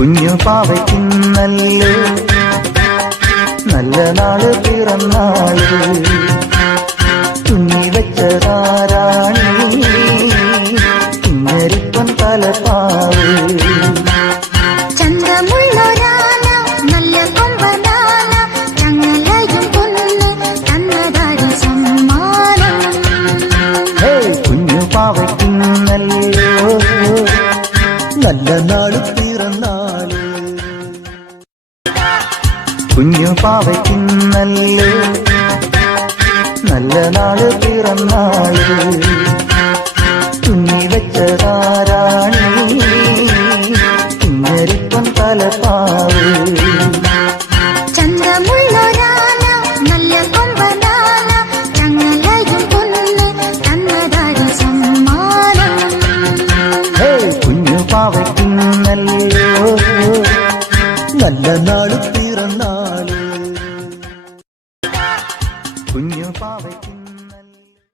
കുഞ്ഞു പാവയ്ക്കുന്നല്ലേ നല്ല നാള് പിറന്നാള് തുന്നി വെച്ചതാരാണി ഇങ്ങരിപ്പം തലപ്പാവ് പാവയ്ക്കുന്നല്ലോ നല്ല നാള് പിറന്നാള് കുഞ്ഞു പാവയ്ക്കുന്നല്ലോ നല്ല നാള് പിറന്നാള് തുന്നി വെച്ചതാരാണി ഇങ്ങരിപ്പം തലപ്പാവ് പാവയ്ക്കുന്നല്ലോ നല്ല നാള് പിറന്നാള് കുഞ്ഞു പാവയ്ക്കുന്ന